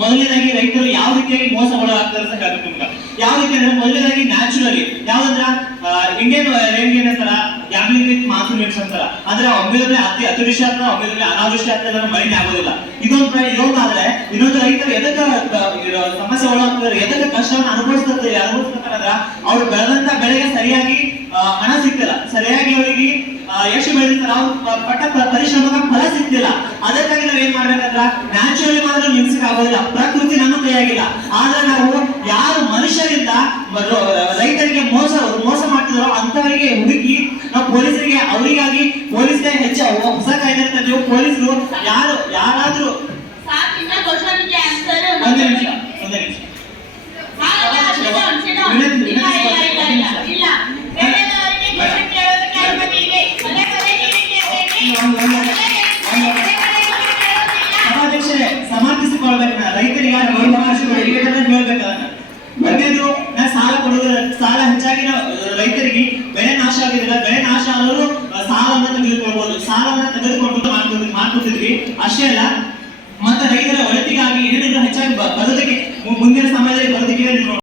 ಮೊದಲನೇದಾಗಿ ರೈತರು ಯಾವ ರೀತಿಯಾಗಿ ಮೋಸ ಒಳಗಾಗ್ತಾರೆ ಅಂತ ಹೇಳ್ಬೇಕು ನಿಮ್ಗೆ. ಯಾವ ರೀತಿ ಅಂದ್ರೆ ಮೊದಲನೇದಾಗಿ ನ್ಯಾಚುರಲಿ ಯಾವಂದ್ರ ಇಂಡಿಯನ್ ರೇಂಜ್ ಏನಂತಾರ ಗ್ಯಾಮ್ಲಿಂಗ್ ವಿತ್ ಮಾನ್ಸೂನ್ ರೇಟ್ಸ್ ಅಂತಾರ. ಅಂದ್ರೆ ಒಮ್ಮೆಲೆ ಅತಿವೃಷ್ಟಿ ಆಗ್ತದೆ, ಒಮ್ಮೆಲೆ ಅನಾವೃಷ್ಟಿ ಆಗ್ತದೆ, ಮಳೆನೇ ಆಗೋದಿಲ್ಲ. ಇದೊಂದಾದ್ರೆ ಇನ್ನೊಂದು ರೈತರು ಎದಕ್ಕೆ ಸಮಸ್ಯೆ ಒಳಗಾಗ್ತಾರೆ, ಎದಕ್ಕೆ ಕಷ್ಟವನ್ನು ಅನುಭವಿಸ್ತಾರೆ ಅಂದ್ರ ಅವ್ರು ಬೆಳೆದಂತ ಬೆಳೆಗೆ ಸರಿಯಾಗಿ ಹಣ ಸಿಗ್ತಿಲ್ಲ, ಸರಿಯಾಗಿ ಅವರಿಗೆ ಎಷ್ಟು ಬೆಳೆದಿರ್ತಾರೆ ಅವ್ರು ಪಟ್ಟ ಪರಿಶ್ರಮದ ಫಲ ಸಿಗ್ತಿಲ್ಲ. ಅದಕ್ಕಾಗಿ ನಾವ್ ಏನ್ ಮಾಡ್ಬೇಕಂದ್ರ ನ್ಯಾಚುರಲಿ ಮಾತ್ರ ನಿಲ್ಸಕ್ ಆಗೋದಿಲ್ಲ, ಪ್ರಕೃತಿ ನಮ್ಮ ಕೈಯಾಗಿಲ್ಲ. ಆದ್ರೆ ನಾವು ಯಾರು ಮನುಷ್ಯರಿಂದ ರೈತರಿಗೆ ಮೋಸ ಮಾಡ್ತಿದಾರೋ ಅಂತವರಿಗೆ ಹುಡುಕಿ ನಾವು ಪೊಲೀಸರಿಗೆ ಅವರಿಗಾಗಿ ಪೊಲೀಸ್ಗೆ ಹೆಚ್ಚು ಹೊಸ ಕಾಯ್ದೆ ನೀವು ಪೊಲೀಸರು ಯಾರಾದ್ರೂ ಒಂದೇ ನಿಮಿಷ ಸಭಾಧ್ಯಕ್ಷರೇ ಸಮರ್ಥಿಸಿಕೊಳ್ಬೇಕು. ರೈತರಿಗೆ ಹೇಳ್ಬೇಕಾದ ಮೊದಲೇದು ಸಾಲ ಕೊಡುವ ಸಾಲ ಹೆಚ್ಚಾಗಿ ರೈತರಿಗೆ ಬೆಳೆ ನಾಶ ಆಗಿದಿಲ್ಲ, ಬೆಳೆ ನಾಶ ಆದರೂ ಸಾಲವನ್ನು ತೆಗೆದುಕೊಳ್ಬಹುದು, ಸಾಲವನ್ನು ತೆಗೆದುಕೊಂಡು ಮಾಡ್ಕೊತಿದ್ವಿ. ಅಷ್ಟೇ ಅಲ್ಲ, ಮತ್ತೆ ರೈತರ ಒಳಿತಿಗಾಗಿ ಏನೇನು ಹೆಚ್ಚಾಗಿ ಬರೋದಕ್ಕೆ ಮುಂದಿನ ಸಮಯದಲ್ಲಿ ಬರೋದಕ್ಕೆ